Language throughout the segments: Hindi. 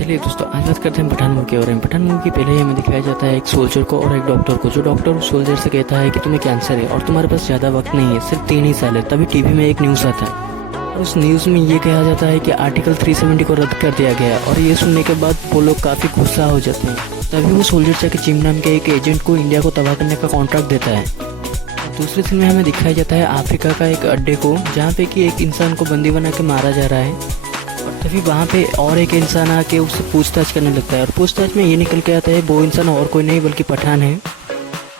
चलिए दोस्तों, आज बात करते हैं पठान मूवी के बारे में। पठान मूवी के पहले ही हमें दिखाया जाता है एक सोल्जर को और एक डॉक्टर को, जो डॉक्टर उस सोल्जर से कहता है कि तुम्हें कैंसर है और तुम्हारे पास ज़्यादा वक्त नहीं है, सिर्फ 3 ही साल है। तभी टीवी में एक न्यूज़ आता है और उस न्यूज़ में ये कहा जाता है कि आर्टिकल 370 को रद्द कर दिया गया। और ये सुनने के बाद वो लोग काफ़ी गुस्सा हो जाते हैं। तभी वो सोल्जर जाके जिम नाम के एक एजेंट को इंडिया को तबाह करने का कॉन्ट्रैक्ट देता है। दूसरे सीन में हमें दिखाया जाता है अफ्रीका का एक अड्डे को, जहाँ पे कि एक इंसान को बंदी बना के मारा जा रहा है। और तभी वहाँ पे और एक इंसान आके उससे पूछताछ करने लगता है और पूछताछ में ये निकल के आता है वो इंसान और कोई नहीं बल्कि पठान है।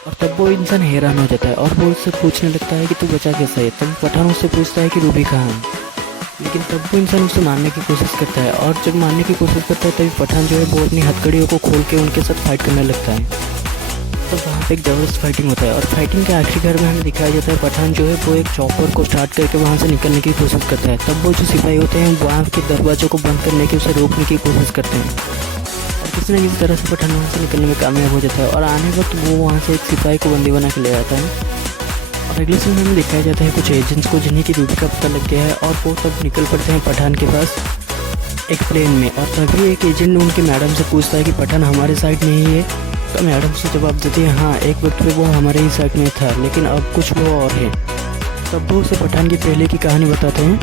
और तब वो इंसान हैरान हो जाता है और वो उससे पूछने लगता है कि तू बचा कैसा है। तब पठान उससे पूछता है कि रूबी कहाँ है, लेकिन तब वो इंसान उसे मारने की कोशिश करता है। और जब मारने की कोशिश करता है तभी पठान जो है वो अपनी हथकड़ियों को खोल के उनके साथ फाइट करने लगता है। तो वहाँ पे एक ज़बरदस्त फाइटिंग होता है और फाइटिंग के आखिरी घर में हमें दिखाया जाता है पठान जो है वो एक चॉपर को स्टार्ट करके वहाँ से निकलने की कोशिश करता है। तब वो जो सिपाही होते हैं वहाँ के दरवाज़ों को बंद करने की उसे रोकने की कोशिश करते हैं और किसी न किसी तरह से पठान वहाँ से निकलने में कामयाब हो जाता है। और आने वक्त वो वहाँ से एक सिपाही को बंदी बना के ले आता है। और अगले सीन में हमें दिखाया जाता है कुछ एजेंट्स को जिन्हें की रूबी का पता लग गया है और वो तब निकल पड़ते हैं पठान के पास एक प्लेन में। और तभी एक एजेंट उनके मैडम से पूछता है कि पठान हमारे साइड में ही है। तो मैडम से जवाब देती है हाँ, एक वक्त पे वो हमारे ही साइड में था, लेकिन अब कुछ वो और है। तब वो उसे पठान की पहले की कहानी बताते हैं,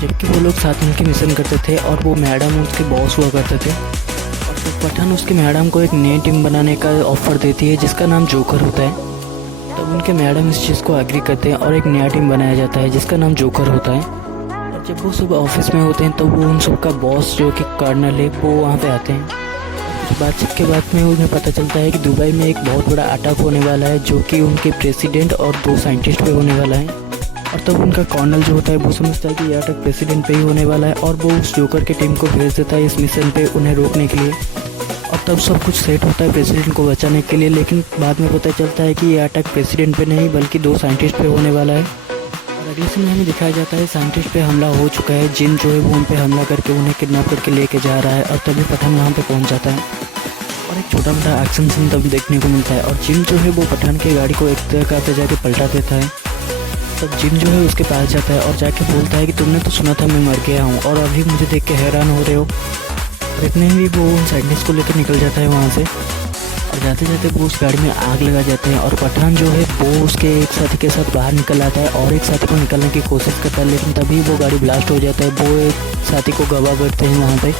जबकि वो लोग साथ मिलकर मिशन करते थे और वो मैडम उसके बॉस हुआ करते थे। और तब पठान उसके मैडम को एक नई टीम बनाने का ऑफर देती है जिसका नाम जोकर होता है। तब उनके मैडम इस चीज़ को एग्री करते हैं और एक नया टीम बनाया जाता है जिसका नाम जोकर होता है। और जब वो सुबह ऑफिस में होते हैं तो वो उन सबका बॉस जो कि कर्नल है वो वहाँ पे आते हैं। बातचीत के बाद में उन्हें पता चलता है कि दुबई में एक बहुत बड़ा अटैक होने वाला है जो कि उनके प्रेसिडेंट और 2 साइंटिस्ट पे होने वाला है। और तब उनका कर्नल जो होता है वो समझता है कि यह अटैक प्रेसिडेंट पे ही होने वाला है और वो उस जोकर की टीम को भेज देता है इस मिशन पे उन्हें रोकने के लिए। और तब सब कुछ सेट होता है प्रेसिडेंट को बचाने के लिए, लेकिन बाद में पता चलता है कि यह अटैक प्रेसिडेंट पे नहीं बल्कि 2 साइंटिस्ट पे होने वाला है। और अगले सीन में हमें दिखाया जाता है साइंटिस्ट पे हमला हो चुका है। जिम जो है वो उन पे हमला करके उन्हें किडनैप करके लेके जा रहा है और तभी पठान वहाँ पे पहुँच जाता है और एक छोटा मोटा एक्शन सीन तब देखने को मिलता है। और जिम जो है वो पठान की गाड़ी को एक जगह पे जाके पलटा देता है। तब जिम जो है उसके पास जाता है और जाके बोलता है कि तुमने तो सुना था मैं मर गया हूँ और अभी मुझे देख के हैरान हो रहे हो। और इतने ही वो उन साइंटिस्ट को लेकर निकल जाता है वहाँ से। और जाते जाते वो उस गाड़ी में आग लगा जाते हैं और पठान जो है वो उसके एक साथी के साथ बाहर निकल आता है और एक साथी को निकलने की कोशिश करता है, लेकिन तभी वो गाड़ी ब्लास्ट हो जाता है। वो एक साथी को गवा करते हैं वहाँ पे।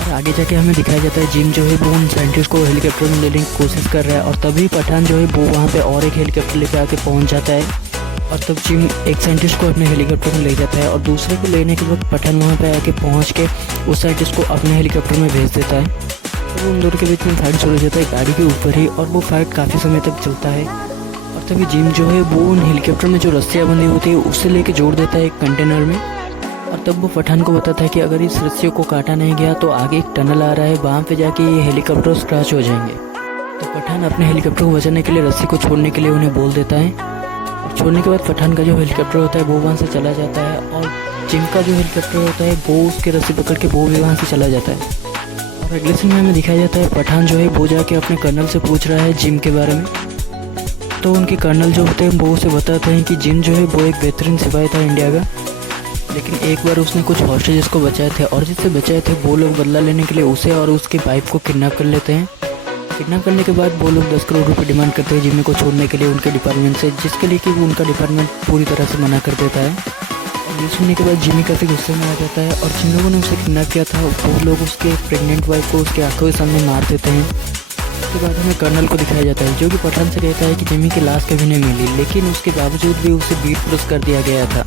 और आगे जाके हमें दिखाया जाता है जिम जो है वो उन साइंटिस्ट को हेलीकॉप्टर में लेने की कोशिश कर रहा है और तभी पठान जो है वो वहाँ पे और एक हेलीकॉप्टर लेकर आके पहुँच जाता है। और तब जिम एक साइंटिस्ट को अपने हेलीकॉप्टर में ले जाता है और दूसरे को लेने के वक्त पठान वहाँ पे आके पहुँच के उस साइंटिस्ट को अपने हेलीकॉप्टर में भेज देता है। तो उन दोनों के बीच में फाइट शुरू हो जाता है गाड़ी के ऊपर ही और वो फाइट काफ़ी समय तक चलता है। और तभी जिम जो है वो उन हेलीकॉप्टर में जो रस्सियाँ बंधी होती है उससे लेके जोड़ देता है एक कंटेनर में। और तब वो पठान को बताता है कि अगर इस रस्सियों को काटा नहीं गया तो आगे एक टनल आ रहा है, वहाँ पे जाके ये हेलीकॉप्टर क्रैश हो जाएंगे। तो पठान अपने हेलीकॉप्टर को बचाने के लिए रस्सी को छोड़ने के लिए उन्हें बोल देता है। और छोड़ने के बाद पठान का जो हेलीकॉप्टर होता है वो वहाँ से चला जाता है और जिम का जो हेलीकॉप्टर होता है वो उसके रस्सी पकड़ के वो भी वहाँ से चला जाता है। और अगले सीन में हमें दिखाया जाता है पठान जो है वो जाके अपने कर्नल से पूछ रहा है जिम के बारे में। तो उनके कर्नल जो होते हैं वो उसे बताते हैं कि जिम जो है वो एक बेहतरीन सिपाही था इंडिया का, लेकिन एक बार उसने कुछ हॉस्टेजेस को बचाए थे और जिससे बचाए थे वो लोग बदला लेने के लिए उसे और उसके वाइफ को किडनैप कर लेते हैं। किडनैप करने के बाद वो लोग 10 करोड़ रुपये डिमांड करते हैं जिम्मी को छोड़ने के लिए उनके डिपार्टमेंट से, जिसके लिए कि वो उनका डिपार्टमेंट पूरी तरह से मना कर देता है। और ये सुनने के बाद जिम्मी काफ़ी गुस्से में आ जाता है और जिन लोगों ने उसे किडनैप किया था वो लोग उसके प्रेग्नेंट वाइफ को उसके आंखों के सामने मार देते हैं। उसके बाद हमें कर्नल को दिखाया जाता है जो कि पठान से कहता है कि जिम्मी की लाश कभी नहीं मिली, लेकिन उसके बावजूद भी उसे वीर पुरस्कार कर दिया गया था,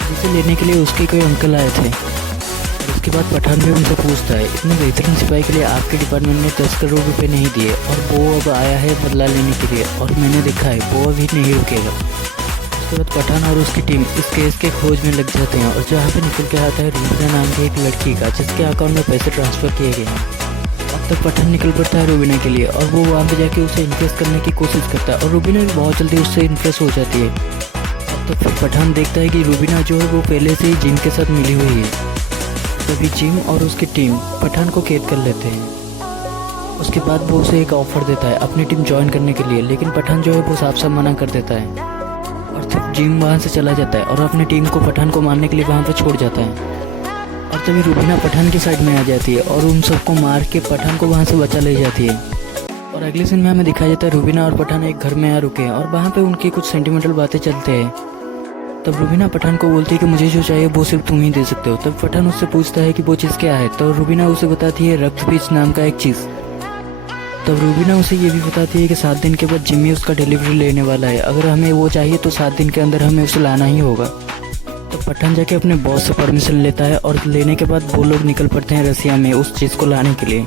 जिसे लेने के लिए उसके कोई अंकल आए थे। और उसके बाद पठान भी उनसे पूछता है इतने बेहतरीन सिपाही के लिए आपके डिपार्टमेंट ने 10 करोड़ रुपए नहीं दिए और वो अब आया है बदला लेने के लिए और मैंने देखा है वो अभी नहीं रुकेगा। उसके बाद पठान और उसकी टीम इस केस के खोज में लग जाते हैं और जहाँ पे निकल के आता है रूबीना नाम की एक लड़की का जिसके अकाउंट में पैसे ट्रांसफ़र किए गए हैं। अब तक पठान निकल पड़ता है रूबीना के लिए और वो वहाँ पे जाके उसे इम्प्रेस करने की कोशिश करता है और रूबीना भी बहुत जल्दी उससे इम्प्रेस हो जाती है। तो फिर पठान देखता है कि रूबीना जो है वो पहले से ही जिम के साथ मिली हुई है। तभी जिम और उसकी टीम पठान को कैद कर लेते हैं। उसके बाद वो उसे एक ऑफ़र देता है अपनी टीम ज्वाइन करने के लिए, लेकिन पठान जो है वो साफ साफ मना कर देता है। और तब जिम वहाँ से चला जाता है और अपनी टीम को पठान को मारने के लिए वहाँ पर छोड़ जाता है। और तभी रूबीना पठान की साइड में आ जाती है और उन सबको मार के पठान को वहाँ से बचा ले जाती है। और अगले सीन में हमें दिखाया जाता है रूबीना और पठान एक घर में आ रुके हैं और वहाँ पे उनकी कुछ सेंटिमेंटल बातें चलते हैं। तब रूबीना पठान को बोलती है कि मुझे जो चाहिए वो सिर्फ तुम ही दे सकते हो। तब पठान उससे पूछता है कि वो चीज़ क्या है, तो रूबीना उसे बताती है रक्त बीज नाम का एक चीज़। तब रूबीना उसे ये भी बताती है कि 7 दिन के बाद जिम्मी उसका डिलीवरी लेने वाला है, अगर हमें वो चाहिए तो 7 दिन के अंदर हमें उसे लाना ही होगा। तो पठान जाके अपने बॉस से परमिशन लेता है और लेने के बाद वो लोग निकल पड़ते हैं रसिया में उस चीज़ को लाने के लिए।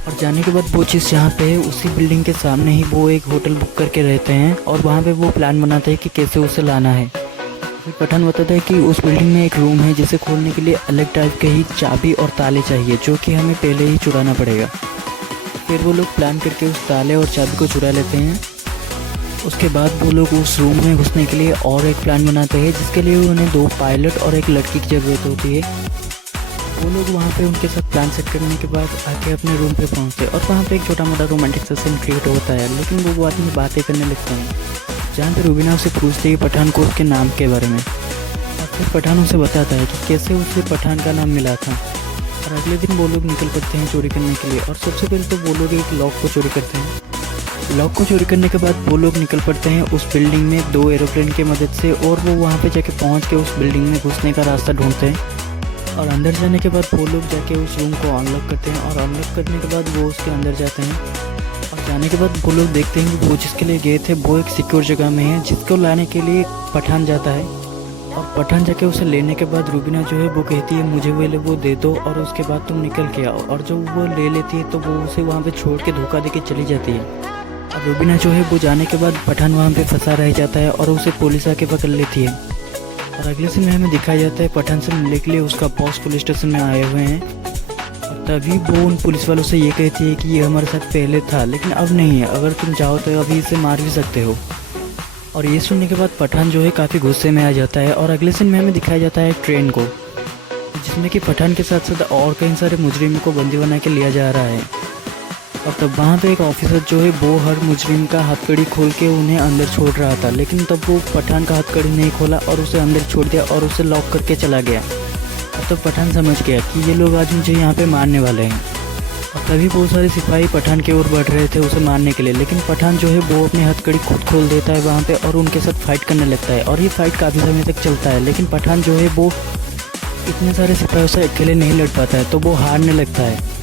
और जाने के बाद वो चीज़ जहाँ पे है उसी बिल्डिंग के सामने ही वो एक होटल बुक करके रहते हैं और वहाँ पे वो प्लान बनाते हैं कि कैसे उसे लाना है। फिर पठान बताता है कि उस बिल्डिंग में एक रूम है जिसे खोलने के लिए अलग टाइप के ही चाबी और ताले चाहिए, जो कि हमें पहले ही चुराना पड़ेगा। फिर वो लोग प्लान करके उस ताले और चाबी को चुरा लेते हैं। उसके बाद वो लोग उस रूम में घुसने के लिए और एक प्लान बनाते हैं, जिसके लिए उन्हें 2 पायलट और एक लड़की की ज़रूरत होती है। वो लोग वहाँ पे उनके साथ प्लान सेट करने के बाद आके अपने रूम पे पहुँचते हैं और वहाँ पे एक छोटा मोटा रोमांटिक सा सीन क्रिएट होता है, लेकिन वो आदमी बातें करने लगते हैं, जहाँ पे रूबीना उसे पूछती है पठान को उसके नाम के बारे में। और फिर पठान उसे बताता है कि कैसे उसे पठान का नाम मिला था। और अगले दिन वो लोग निकल पड़ते हैं चोरी करने के लिए। और सबसे पहले तो वो लोग एक लॉक को चोरी करते हैं। लॉक को चोरी करने के बाद वो लोग निकल पड़ते हैं उस बिल्डिंग में 2 एरोप्लेन की मदद से, और वो वहाँ पे जाके पहुँच के उस बिल्डिंग में घुसने का रास्ता ढूंढते हैं। और अंदर जाने के बाद वो लोग जाके उस रूम को अनलॉक करते हैं और अनलॉक करने के बाद वो उसके अंदर जाते हैं। और जाने के बाद वो लोग देखते हैं कि वो जिसके लिए गए थे वो एक सिक्योर जगह में है, जिसको लाने के लिए पठान जाता है। और पठान जाके उसे लेने के बाद रूबीना जो है वो कहती है मुझे वो दे दो और उसके बाद तुम निकल के आओ। और जब वो ले लेती है तो वो उसे वहाँ पे छोड़ के धोखा दे के चली जाती है। और रूबीना जो है वो जाने के बाद पठान वहाँ पे फंसा रह जाता है और उसे पुलिस आके पकड़ लेती है। और अगले सीन में हमें दिखाया जाता है पठान से मिलने के लिए उसका बॉस पुलिस स्टेशन में आए हुए हैं। और तभी वो उन पुलिस वालों से ये कहती है कि ये हमारे साथ पहले था लेकिन अब नहीं है, अगर तुम चाहो तो अभी इसे मार भी सकते हो। और ये सुनने के बाद पठान जो है काफ़ी गुस्से में आ जाता है। और अगले सीन में हमें दिखाया जाता है ट्रेन को, जिसमें कि पठान के साथ साथ और कई सारे मुजरिमों को बंदी बना के लिया जा रहा है। और तब वहाँ पे एक ऑफिसर जो है वो हर मुजरिम का हथकड़ी खोल के उन्हें अंदर छोड़ रहा था, लेकिन तब वो पठान का हथकड़ी नहीं खोला और उसे अंदर छोड़ दिया और उसे लॉक करके चला गया। और तब पठान समझ गया कि ये लोग आज मुझे यहाँ पे मारने वाले हैं। और तभी बहुत सारे सिपाही पठान की ओर बढ़ रहे थे उसे मारने के लिए, लेकिन पठान जो है वो अपनी हथकड़ी खुद खोल देता है वहाँ पे और उनके साथ फाइट करने लगता है। और ये फाइट काफ़ी समय तक चलता है, लेकिन पठान जो है वो इतने सारे सिपाहियों से अकेले नहीं लड़ पाता है, तो वो हारने लगता है।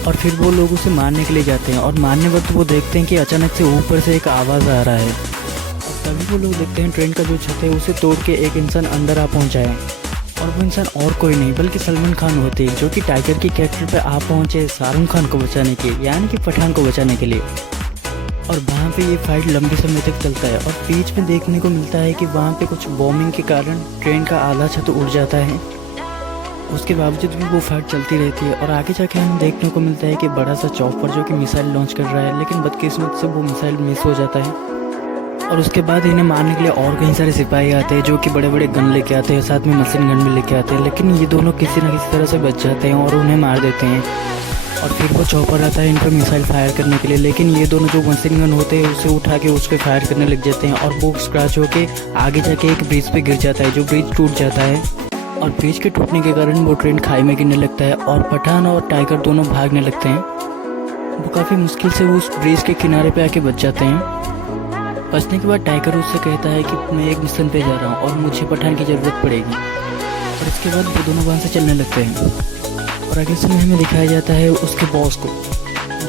और फिर वो लोग उसे मारने के लिए जाते हैं और मारने वक्त वो देखते हैं कि अचानक से ऊपर से एक आवाज़ आ रहा है। और तभी वो लोग देखते हैं ट्रेन का जो छत है उसे तोड़ के एक इंसान अंदर आ पहुँचा है। और वो इंसान और कोई नहीं बल्कि सलमान खान होते हैं, जो कि टाइगर की कैरेक्टर पे आ पहुँचे शाहरुख खान को बचाने के, यानी कि पठान को बचाने के लिए। और वहाँ पे ये फाइट लंबे समय तक चलता है और बीच में देखने को मिलता है कि वहाँ पे कुछ बॉम्बिंग के कारण ट्रेन का आधा छत उड़ जाता है। उसके बावजूद भी वो फाइट चलती रहती है और आगे जाके हमें देखने को मिलता है कि बड़ा सा चॉपर जो कि मिसाइल लॉन्च कर रहा है, लेकिन बदकिस्मत से वो मिसाइल मिस हो जाता है। और उसके बाद इन्हें मारने के लिए और कई सारे सिपाही आते हैं जो कि बड़े बड़े गन लेके आते हैं, साथ में मशीन गन भी लेके आते हैं, लेकिन ये दोनों किसी न किसी तरह से बच जाते हैं और उन्हें मार देते हैं। और फिर वो चॉपर आता है इन पर मिसाइल फायर करने के लिए, लेकिन ये दोनों जो मशीन गन होते हैं उसे उठा के उस पर फायर करने लग जाते हैं और वो स्क्रैच होके आगे जाके एक ब्रिज पे गिर जाता है, जो ब्रिज टूट जाता है। और ब्रिज के टूटने के कारण वो ट्रेन खाई में गिरने लगता है और पठान और टाइगर दोनों भागने लगते हैं। वो काफ़ी मुश्किल से उस ब्रिज के किनारे पे आके बच जाते हैं। बचने के बाद टाइगर उससे कहता है कि मैं एक मिशन पे जा रहा हूँ और मुझे पठान की ज़रूरत पड़ेगी। और इसके बाद वो दोनों वहाँ से चलने लगते हैं। और अगले समय हमें दिखाया जाता है उसके बॉस को,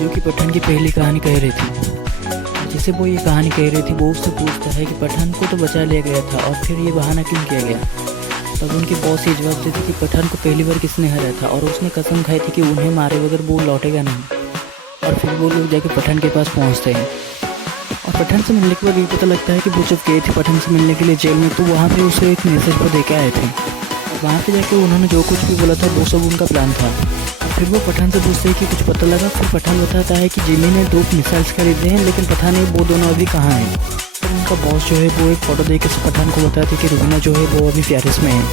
जो कि पठान की पहली कहानी कह रही थी। जिसे वो ये कहानी कह रही थी वो उससे पूछता है कि पठान को तो बचा लिया गया था और फिर ये बहाना क्यों किया गया। तब उनके बॉस ये जवाब देते कि पठान को पहली बार किसने हराया था और उसने कसम खाई थी कि उन्हें मारे बगैर वो लौटेगा नहीं। और फिर वो लोग जाके पठान के पास पहुंचते हैं और पठान से मिलने के बाद ये पता लगता है कि वो जब गए थे पठान से मिलने के लिए जेल में, तो वहाँ पे उसे एक मैसेज पर दे के आए थे। और वहाँ पे जाके उन्होंने जो कुछ भी बोला था वो सब उनका प्लान था। और फिर वो पठान से पूछते हैं कि कुछ पता लगा। फिर पठान बताता है कि जिमी ने 2 मिसाइल्स खरीदे हैं, लेकिन पता नहीं वो दोनों अभी कहाँ हैं। फिर उनका बॉस जो है वो एक फ़ोटो दे के पठान को बताती है कि रूबीना जो है वो अभी पेरिस में है।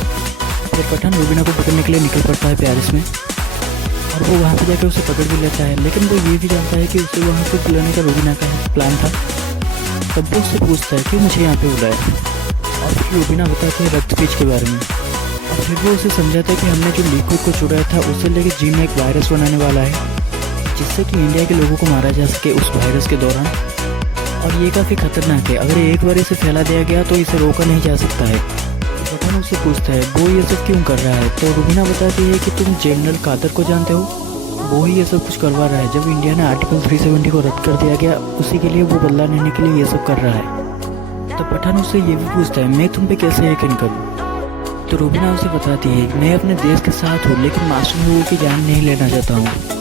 फिर पठान रूबीना को पकड़ने के लिए निकल पड़ता है पेरिस में और वो वहाँ पे जाके उसे पकड़ भी लेता है, लेकिन वो ये भी जानता है कि उसे वहाँ पे बुलाने का रूबीना का प्लान था। तब वो उससे पूछता है कि मुझे यहाँ पे बुलाया। और फिर रूबीना बताती है रक्त बीज के बारे में। और फिर वो उसे समझाता है कि हमने जो लिक्विड को चुराया था उसे लेके जिम में एक वायरस बनाने वाला है जिससे कि इंडिया के लोगों को मारा जा सके उस वायरस के दौरान। और ये काफ़ी खतरनाक है, अगर एक बार इसे फैला दिया गया तो इसे रोका नहीं जा सकता है। पठान उससे पूछता है वो ये सब क्यों कर रहा है, तो रुबीना बताती है कि तुम जनरल कादर को जानते हो, वो ही ये सब कुछ करवा रहा है। जब इंडिया ने आर्टिकल 370 को रद्द कर दिया गया उसी के लिए वो बदला लेने के लिए ये सब कर रहा है। तो पठान उससे ये भी पूछता है मैं तुम पे कैसे यकीन करूँ, तो रुबीना उसे बताती है मैं अपने देश के साथ हूँ लेकिन मासूम लोगों की जान नहीं लेना चाहता हूँ।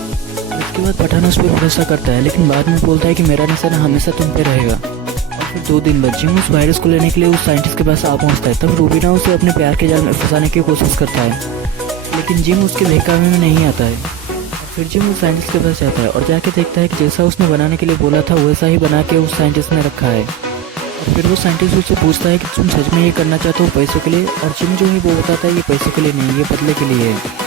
इसके बाद पठान उस पर भरोसा करता है लेकिन बाद में बोलता है कि मेरा निशाना हमेशा तुम पे रहेगा। और फिर 2 दिन बाद जिम उस वायरस को लेने के लिए उस साइंटिस्ट के पास आ पहुँचता है। तब रुबीना उसे अपने प्यार के जाल में फंसाने की कोशिश करता है लेकिन जिम उसके बहकावे में नहीं आता है। फिर जिम उस साइंटिस्ट के पास जाता है और जाके देखता है कि जैसा उसने बनाने के लिए बोला था वैसा ही बना के उस साइंटिस्ट ने रखा है। और फिर वो साइंटिस्ट उससे पूछता है कि तुम सच में ये करना चाहते हो पैसों के लिए, और जिम जो है वो बताता है ये पैसों के लिए नहीं, ये बदले के लिए है।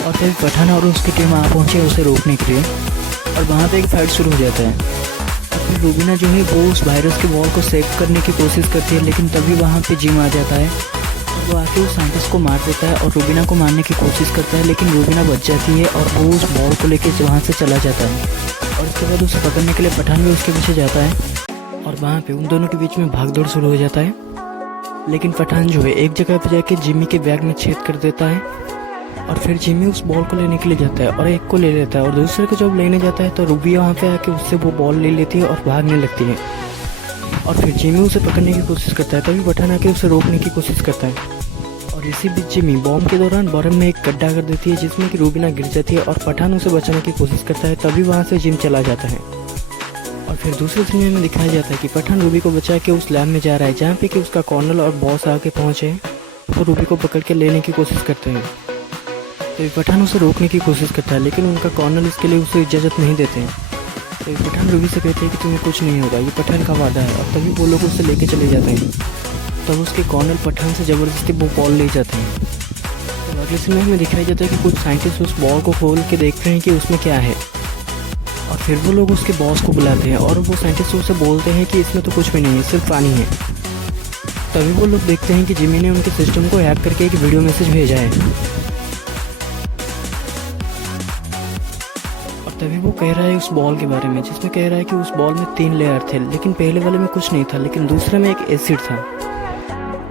और फिर पठान और उसकी टीम आ पहुँचे उसे रोकने के लिए और वहाँ पे एक फाइट शुरू हो जाता है। और फिर रुबीना जो है वो उस वायरस के वॉल को सेव करने की कोशिश करती है लेकिन तभी वहाँ पे जिम आ जाता है और वो आके उस साइंटिस्ट को मार देता है और रुबीना को मारने की कोशिश करता है लेकिन रुबीना बच जाती है और वो उस बॉल को लेके वहाँ से चला जाता है। और उसके बाद उसे पकड़ने के लिए पठान भी उसके पीछे जाता है और वहाँ पे उन दोनों के बीच में भागदौड़ शुरू हो जाता है। लेकिन पठान जो है एक जगह पर जाके जिम्मी के बैग में छेद कर देता है और फिर जिम्मी उस बॉल को लेने के लिए जाता है और एक को ले लेता है और दूसरे को जब लेने जाता है तो रूबी वहाँ पे आके उससे वो बॉल ले लेती है और भागने लगती है। और फिर जिम्मी उसे पकड़ने की कोशिश करता है, तभी पठान आके उसे रोकने की कोशिश करता है। और इसी बीच जिम्मी बॉम्ब के दौरान बर्फ में एक गड्ढा कर देती है जिसमें कि रूबीना गिर जाती है और पठान उसे बचाने की कोशिश करता है, तभी वहाँ से जिम चला जाता है। और फिर दूसरे सीन में दिखाया जाता है कि पठान रूबी को बचा के उस लैब में जा रहा है जहाँ पे कि उसका कर्नल और बॉस आके पहुँचे वो रूबी को पकड़ के लेने की कोशिश करते हैं। तो पठान उसे रोकने की कोशिश करता है लेकिन उनका कर्नल इसके लिए उसे इजाज़त नहीं देते हैं। तो पठान रूबी से कहते हैं कि तुम्हें कुछ नहीं होगा, ये पठान का वादा है। और तभी वो लोग उसे लेके चले जाते हैं। तब उसके कर्नल पठान से ज़बरदस्ती वो बॉल ले जाते हैं। तो अगले सीन में दिखाया जाता है कि कुछ साइंटिस्ट उस बॉल को खोल के देख रहे हैं कि उसमें क्या है। और फिर वो लोग उसके बॉस को बुलाते हैं और वो साइंटिस्ट उसे बोलते हैं कि इसमें तो कुछ भी नहीं है, सिर्फ पानी है। तभी वो लोग देखते हैं कि जिम्मी ने उनके सिस्टम को हैक करके एक वीडियो मैसेज भेजा है। तभी वो कह रहा है उस बॉल के बारे में जिसमें कह रहा है कि उस बॉल में 3 लेयर थे लेकिन पहले वाले में कुछ नहीं था लेकिन दूसरे में एक एसिड था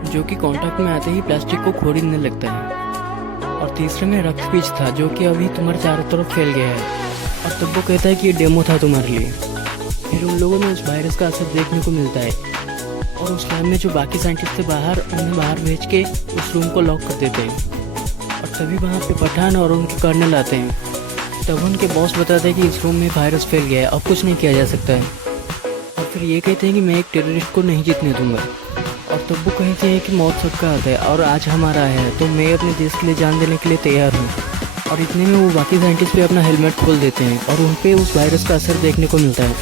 जो कि कांटेक्ट में आते ही प्लास्टिक को खोदने लगता है। और तीसरे में रक्त बीज था जो कि अभी तुम्हारे चारों तरफ फैल गया है। और तब वो कहता है कि ये डेमो था तुम्हारे लिए। फिर उन लोगों में उस वायरस का असर देखने को मिलता है और उस लैब में जो बाकी साइंटिस्ट थे बाहर उन्हें बाहर भेज के उस रूम को लॉक कर देते हैं। और तभी वहाँ पे पठान और उनके कर्नल आते हैं। तब उनके बॉस बताते हैं कि इस रूम में वायरस फैल गया है, अब कुछ नहीं किया जा सकता है। और फिर ये कहते हैं कि मैं एक टेररिस्ट को नहीं जीतने दूंगा। और तब वो कहते हैं कि मौत सबका आता है और आज हमारा है तो मैं अपने देश के लिए जान देने के लिए तैयार हूँ। और इतने में वो बाकी साइंटिस्ट भी अपना हेलमेट खोल देते हैं और उन पर उस वायरस का असर देखने को मिलता है।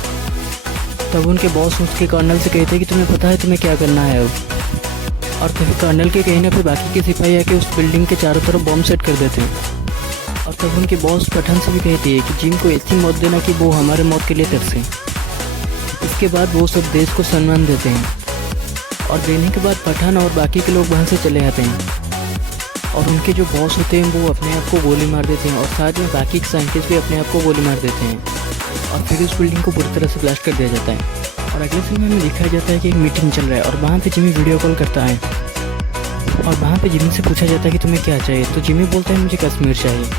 तब उनके बॉस उसके कर्नल से कहते हैं कि तुम्हें पता है तुम्हें क्या करना है अब। और फिर कर्नल के कहने पर बाकी के सिपाही आके उस बिल्डिंग के चारों तरफ बॉम्ब सेट कर देते हैं। और तब उनके बॉस पठान से भी कहती है कि जिम को ऐसी मौत देना कि वो हमारे मौत के लिए तरसे। इसके बाद वो सब देश को सम्मान देते हैं और देने के बाद पठान और बाकी के लोग वहाँ से चले आते हैं। और उनके जो बॉस होते हैं वो अपने आप को गोली मार देते हैं और साथ में बाकी के साइंटिस्ट भी अपने आप को गोली मार देते हैं। और फिर उस बिल्डिंग को पूरी तरह से ब्लास्ट कर दिया जाता है। और अगले फिल्म में दिखाया जाता है कि एक मीटिंग चल रहा है और वहाँ पे जिमी वीडियो कॉल करता है और वहाँ पे जिमी से पूछा जाता है कि तुम्हें क्या चाहिए, तो जिमी बोलता है मुझे कश्मीर चाहिए।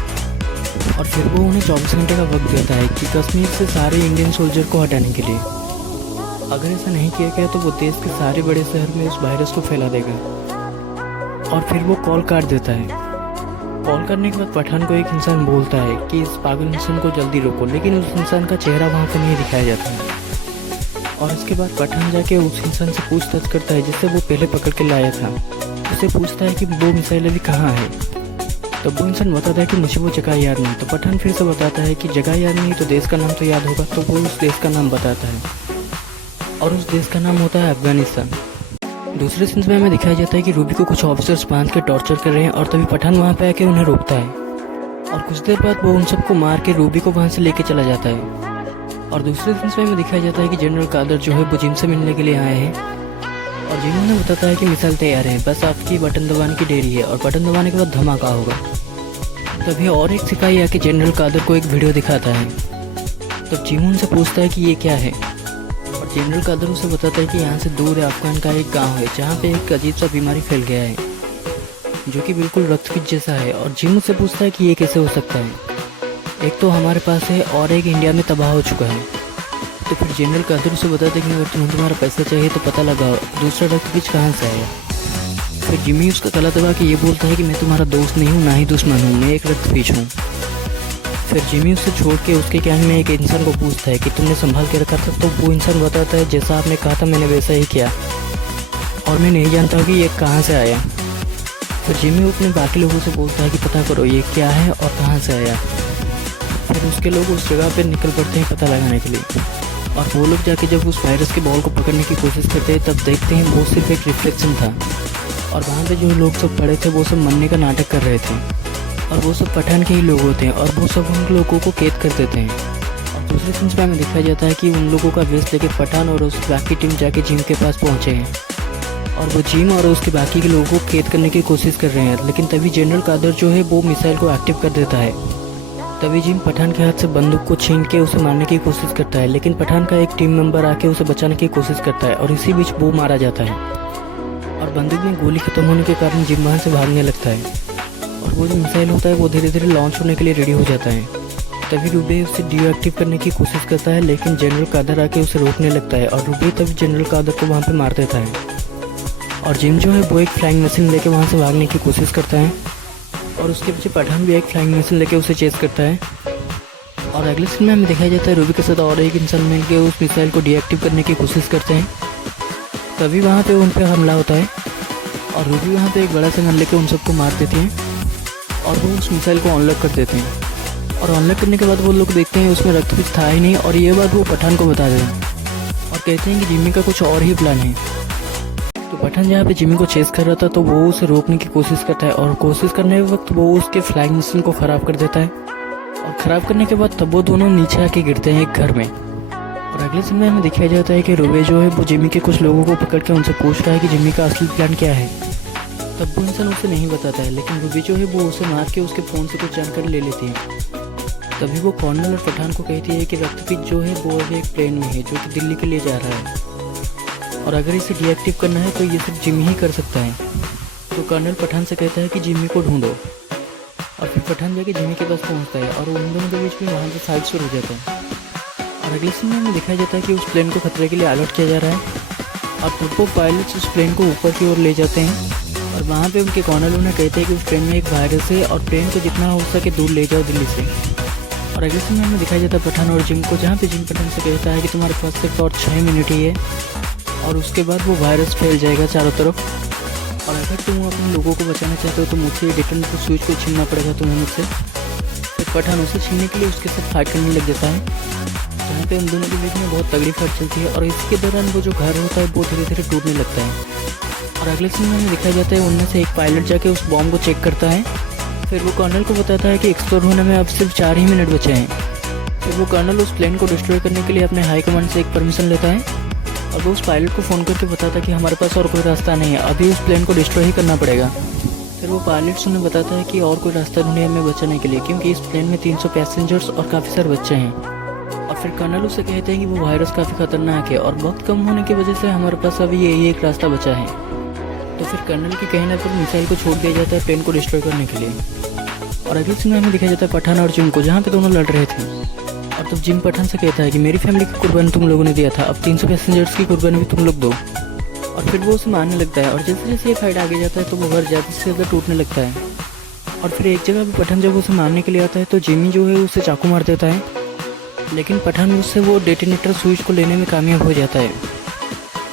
और फिर वो उन्हें 24 घंटे का वक्त देता है कि कश्मीर से सारे इंडियन सोल्जर को हटाने के लिए। अगर ऐसा नहीं किया गया तो वो देश के सारे बड़े शहर में उस वायरस को फैला देगा। और फिर वो कॉल काट देता है। कॉल करने के बाद पठान को एक इंसान बोलता है कि इस पागल इंसान को जल्दी रोको, लेकिन उस इंसान का चेहरा वहाँ पर नहीं दिखाया जाता है। और इसके बाद पठान जाके उस इंसान से पूछताछ करता है जिससे वो पहले पकड़ के लाया था। उससे पूछता है कि वो मिसाइल अभी कहाँ है। तो वो इंसान बताता है कि मुझे वो जगह याद नहीं। तो पठान फिर से बताता है कि जगह याद नहीं तो देश का नाम तो याद होगा। तो वो उस देश का नाम बताता है और उस देश का नाम होता है अफगानिस्तान। दूसरे सीन में हमें दिखाया जाता है कि रूबी को कुछ ऑफिसर्स बांध के टॉर्चर कर रहे हैं और तभी पठान वहाँ पे आके उन्हें रोकता है। और कुछ देर बाद वो उन सबको मार के रूबी को वहाँ से लेके चला जाता है। और दूसरे सीन में हमें दिखाया जाता है कि जनरल कादर जो है वो जिम से मिलने के लिए आए हैं और जिमू ने बताता है कि मिसाइल तैयार है, बस आपकी बटन दबाने की देरी है, और बटन दबाने के बाद धमाका होगा। तभी और एक सिपाही आके जनरल कादर को एक वीडियो दिखाता है। तब जिमू उनसे पूछता है कि ये क्या है, और जनरल कादर उसे बताता है कि यहाँ से दूर अफगान का एक गाँव है जहाँ पे एक अजीब सा बीमारी फैल गया है जो कि बिल्कुल रक्तपित जैसा है। और जिमू से पूछता है कि ये कैसे हो सकता है, एक तो हमारे पास है और एक इंडिया में तबाह हो चुका है। तो फिर जनरल कादर उसे बताते हैं कि अगर तुम्हें तुम्हारा पैसा चाहिए तो पता लगाओ दूसरा रक्तपित कहाँ से आया। फिर जिमी उसका गला दबा के ये बोलता है कि मैं तुम्हारा दोस्त नहीं हूँ, ना ही दुश्मन हूँ, मैं एक रक्तपित हूँ। फिर जिमी उसे छोड़ के उसके कैन में एक इंसान को पूछता है कि तुमने संभाल के रखा था, तो वो इंसान बताता है जैसा आपने कहा था मैंने वैसा ही किया, और मैं नहीं जानता हूँ कि ये कहाँ से आया। फिर जिमी अपने बाकी लोगों से बोलता है कि पता करो ये क्या है और कहाँ से आया। फिर उसके लोग उस जगह पर निकल पड़ते हैं पता लगाने के लिए, और वो लोग जाके जब उस वायरस के बॉल को पकड़ने की कोशिश करते हैं तब देखते हैं वो सिर्फ एक रिफ्लेक्शन था, और वहाँ पे जो लोग सब पड़े थे वो सब मरने का नाटक कर रहे थे, और वो सब पठान के ही लोग होते हैं, और वो सब उन लोगों को कैद कर देते हैं। और दूसरे सीन्स में दिखाया जाता है कि उन लोगों का वेस्ट लेके पठान और उसकी बाकी टीम जाके जिम के पास पहुँचे हैं, और वो जिम और उसके बाकी के लोगों को कैद करने की कोशिश कर रहे हैं। लेकिन तभी जनरल कादर जो है वो मिसाइल को एक्टिव कर देता है। तभी जिम पठान के हाथ से बंदूक को छीन के उसे मारने की कोशिश करता है, लेकिन पठान का एक टीम मेंबर आके उसे बचाने की कोशिश करता है, और इसी बीच वो मारा जाता है, और बंदूक में गोली खत्म होने के कारण जिम वहाँ से भागने लगता है, और वो जो मिसाइल होता है वो धीरे धीरे लॉन्च होने के लिए रेडी हो जाता है। तभी रूबे उसे डीएक्टिव करने की कोशिश करता है, लेकिन जनरल कादर आके उसे रोकने लगता है, और रूबे तभी जनरल कादर को वहाँ पर मार देता है, और जिम जो है वो एक फ्लाइंग मशीन लेके वहाँ से भागने की कोशिश करता है, और उसके पीछे पठान भी एक फ्लाइंग मशीन लेके उसे चेस करता है। और अगले सीन में हमें दिखाया जाता है रूबी के साथ और एक इंसान मिलकर उस मिसाइल को डीएक्टिव करने की कोशिश करते हैं। तभी वहाँ पे उन पर हमला होता है, और रूबी वहाँ पे एक बड़ा सा गन लेके उन सबको मार देते हैं, और वो उस मिसाइल को अनलॉक कर देते हैं। और अनलॉक करने के बाद वो लोग देखते हैं उसमें रक्तपित था ही नहीं, और ये बात वो पठान को बता दें, और कहते हैं कि जिम्मी का कुछ और ही प्लान है। तो पठान जहाँ पे जिमी को चेस कर रहा था तो वो उसे रोकने की कोशिश करता है, और कोशिश करने के वक्त वो उसके फ्लाइंग मशीन को ख़राब कर देता है, और ख़राब करने के बाद तब वो दोनों नीचे आके गिरते हैं एक घर में। और अगले सीन में हमें दिखाया जाता है कि रूबे जो है वो जिमी के कुछ लोगों को पकड़ के उनसे पूछ रहा है कि जिमी का असली प्लान क्या है। तब वो इंसान उसे नहीं बताता है, लेकिन रूबी जो है वो उसे मार के उसके फ़ोन से कुछ जानकारी ले लेती है। तभी वो कर्नल और पठान को कहती है कि रक्तपित जो है वो अभी एक प्लेन में है जो कि दिल्ली के लिए जा रहा है, और अगर इसे डीएक्टिव करना है तो ये सिर्फ जिमी ही कर सकता है। तो कर्नल पठान से कहता है कि जिमी को ढूंढो, और फिर पठान जाके जिमी के पास पहुंचता है, और उन दोनों के बीच में वहाँ से फाइट शुरू हो जाता है। और अगले सीन में हमें दिखाया जाता है कि उस प्लेन को खतरे के लिए अलर्ट किया जा रहा है, और फिर वो पायलट्स उस प्लेन को ऊपर की ओर ले जाते हैं, और वहाँ पे उनके कर्नल उन्हें कहते हैं कि उस ट्रेन में एक वायरस है और प्लेन को जितना हो सके दूर ले जाओ दिल्ली से। और अगले सीन में हमें दिखाया जाता है पठान और जिम को, जहाँ पे जिम पठान से कहता है कि तुम्हारे पास सिर्फ और 6 मिनट ही है, और उसके बाद वो वायरस फैल जाएगा चारों तरफ, और अगर तुम अपने लोगों को बचाना चाहते हो तो मुझसे रिटर्न को स्विच को छीनना पड़ेगा तुम्हें मुझसे। फिर पठान उसे छीनने के लिए उसके साथ फाइट करने लग जाता है, जहाँ पे उन दोनों के बीच में बहुत तगड़ी फाइट चलती है, और इसके दौरान वो जो घर होता है वो धीरे धीरे टूटने लगता है। और अगले सीन में हमें दिखाया जाता है उनमें से एक पायलट जाके उस बॉम्ब को चेक करता है, फिर वो कर्नल को बताता है कि एक्सप्लोर होने में अब सिर्फ 4 ही मिनट बचे हैं। फिर वो कर्नल उस प्लेन को डिस्ट्रॉय करने के लिए अपने हाई कमांड से एक परमिशन लेता है, और वो उस पायलट को फ़ोन करके बताता है कि हमारे पास और कोई रास्ता नहीं है, अभी उस प्लेन को डिस्ट्रॉय ही करना पड़ेगा। फिर वो पायलट उन्हें बताता है कि और कोई रास्ता दुनिया में बचाने के लिए, क्योंकि इस प्लेन में 300 पैसेंजर्स और काफ़ी सारे बच्चे हैं। और फिर कर्नल उसे कहते हैं कि वो वायरस काफ़ी खतरनाक है, और वक्त कम होने की वजह से हमारे पास अभी यही एक रास्ता बचा है। तो फिर कर्नल के कहने पर मिसाइल को छोड़ दिया जाता है प्लेन को डिस्ट्रॉय करने के लिए। और अगले सीन में हमें दिखाया जाता है पठान और जिम को, जहाँ पे दोनों लड़ रहे थे, और तब जिम पठान से कहता है कि मेरी फैमिली की कुर्बानी तुम लोगों ने दिया था, अब 300 पैसेंजर्स की कुर्बानी भी तुम लोग दो। और फिर वो उसे मारने लगता है, और जैसे जैसे ये फाइट आगे जाता है तो वो घर ज़्यादा से ज़्यादा टूटने लगता है। और फिर एक जगह पर पठान जब उसे मारने के लिए आता है तो जिमी जो है उसे चाकू मार देता है, लेकिन पठान उससे वो डेटोनेटर स्विच को लेने में कामयाब हो जाता है,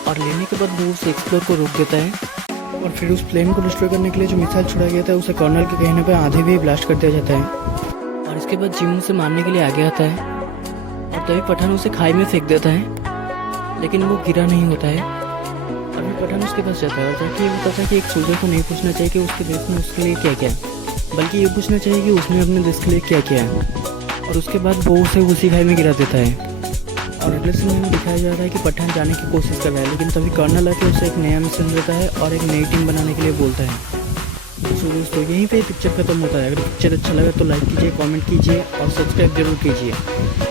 और लेने के बाद वो उस एक्सप्लोर को रोक देता है। और फिर उस प्लेन को डिस्ट्रॉय करने के लिए जो मिसाइल छोड़ा गया था उसे कर्नल के कहने पर आधे भी ब्लास्ट कर दिया जाता है, और इसके बाद जिम उसे मारने के लिए आगे आता है, और तभी पठान उसे खाई में फेंक देता है, लेकिन वो गिरा नहीं होता है। और फिर पठान उसके पास जाता है, और जाके ये बताता है कि एक सोल्जर को नहीं पूछना चाहिए कि उसके देश में उसके लिए क्या क्या, बल्कि ये पूछना चाहिए कि उसने अपने देश के लिए क्या किया है। और उसके बाद वो उसे उसी खाई में गिरा देता है। और अगले सीन में दिखाया जाता है कि पठान जाने की कोशिश कर रहा है, लेकिन तभी कर्नल आके उसे एक नया मिशन देता है और एक नई टीम बनाने के लिए बोलता है। तो दोस्तों यहीं पे पिक्चर खत्म होता है। अगर पिक्चर अच्छा लगा तो लाइक कीजिए, कमेंट कीजिए और सब्सक्राइब जरूर कीजिए।